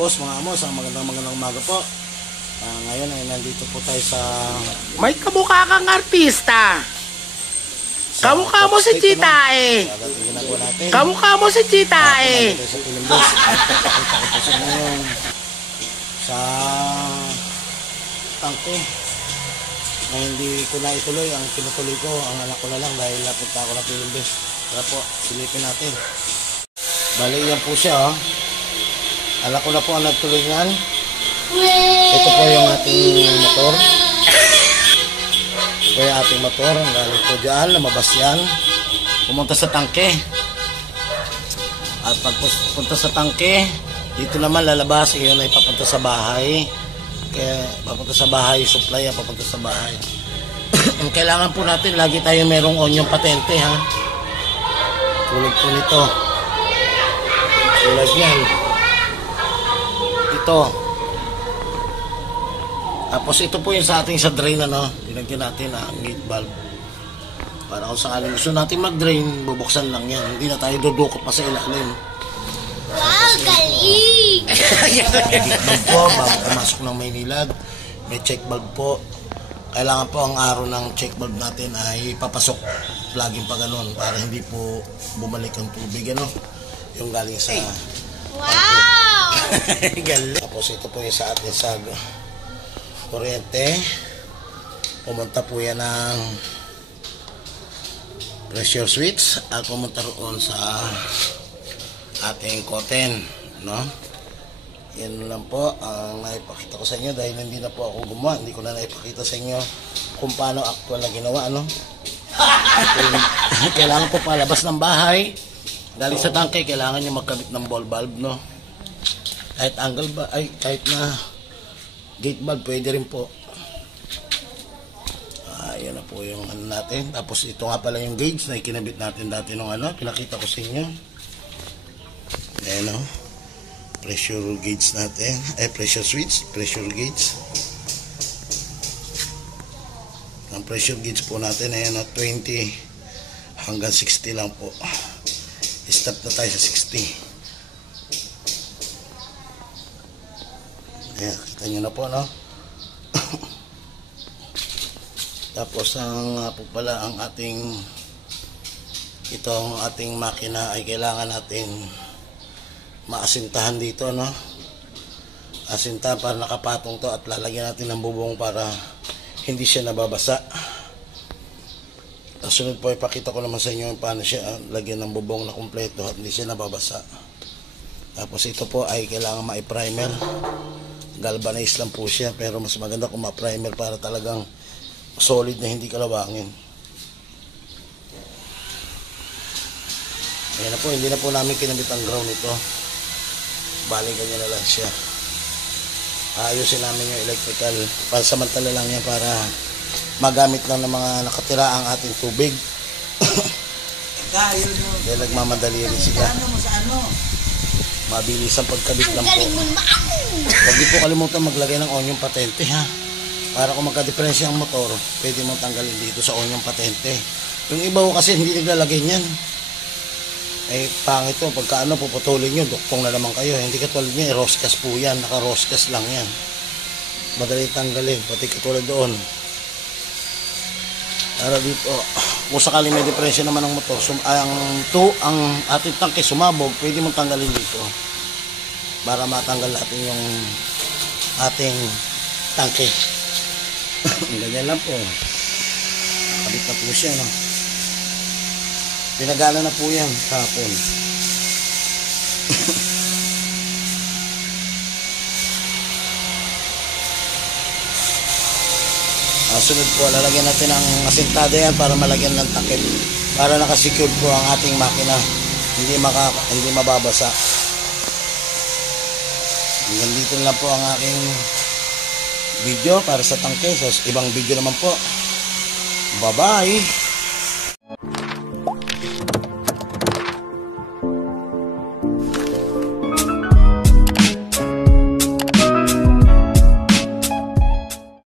boss, mga amos, magandang umaga po. Ngayon ay nandito po tayo sa... May kamukha kang artista. Kamukha mo si Chita eh. Kamukha mo si Chita eh. Sa film boss, pakita ko po sa inyo yung sa tangke na hindi ko na ituloy. Ang tinutuloy ko, ang anak ko na lang dahil napunta ako ng film boss. Tara po, silipin natin. Bali, yan po siya, oh. Anak ko na po ang nagtuloy niyan. Ito po yung ating motor. Ito po yung ating motor. Ang galing po dyan, lumabas yan. Pumunta sa tangke. At pagpunta sa tangke, dito naman lalabas. Iyon ay papunta sa bahay. Kaya papunta sa bahay, supply yan papunta sa bahay. Kailangan po natin, lagi tayo merong onyong patente, ha. Tulad po nito. Tulad yan. Ito. Tapos ito po yung sa ating sa drain, ano. Dinagyan natin ang gate valve. Para kung sakaling gusto natin mag-drain, bubuksan lang yan. Hindi na tayo dudukot pa sa ilalim. Wow, galing! Gate valve po, bago pumasok ng Maynilad. May check valve po. Kailangan po ang araw ng check valve natin ay papasok. Laging pa ganun para hindi po bumalik ang tubig, ano. Yung galing sa... Wow! Galing. Tapos ito po yung sa atin sa kuryente. Pumunta po yan ng pressure switch at pumunta roon sa ating cotton, no? Yan lang po ang naipakita ko sa inyo dahil hindi na po ako gumawa. Hindi ko na naipakita sa inyo kung paano actual na ginawa, no? Kailangan po palabas ng bahay. Galing sa tangke, kailangan nyo magkabit ng ball valve, no? Kahit angle ba, ay kahit na gate valve, pwede rin po. Ayan na po yung ano natin. Tapos ito nga pala yung gauge na ikinabit natin dati nung ano, pinakita ko sa inyo. Ayan, no? Pressure gauge natin, pressure switch, pressure gauge. Ang pressure gauge po natin, ayan na, 20 hanggang 60 lang po. Stop na tayo sa 60. Ayan, kita nyo na po, no? Tapos ang po pala ang ating itong ating makina ay kailangan natin maasintahan dito, no? Asintahan para nakapatong to at lalagyan natin ng bubong para hindi siya nababasa. Sunod po, ipakita ko naman sa inyo paano siya lagyan ng bubong na kumpleto at hindi siya nababasa. Tapos ito po ay kailangan ma-primer. Galvanized lang po siya, pero mas maganda kung ma-primer para talagang solid na hindi kalawangin. Ayan na po, hindi na po namin kinabit ang ground nito. Bali ganyan na lang siya. Ayusin namin yung electrical. Pansamantala lang yan para magamit lang ng mga nakatira ang ating tubig. Dahil nagmamadali rin sila. Mabilis ang pagkabit lang po. Huwag di po kalimutan maglagay ng onyong patente, ha. Para kung magka-diferensya ang motor, pwede mong tanggalin dito sa onyong patente. Yung iba ko kasi hindi naglalagay niyan. Eh pangit to, pagka ano puputulin nyo, duktong na naman kayo. Hindi katulad nyo, roskas po yan. Naka-roskas lang yan. Madali tanggalin, pati katulad doon. Para dito, kung sakaling may diferensya naman ng motor, ang ating tangke sumabog, pwede mong tanggalin dito. Para matanggal natin yung ating tangke. Ganyan lang po. Kabit na po siya, no? Pinagala na po yan kahapon. Sunod po, lalagyan natin ng asintada yan para malagyan ng takip. Para nakasecure po ang ating makina. Hindi mababasa. Hanggang dito lang po ang aking video para sa tangke. So, ibang video naman po. Bye-bye!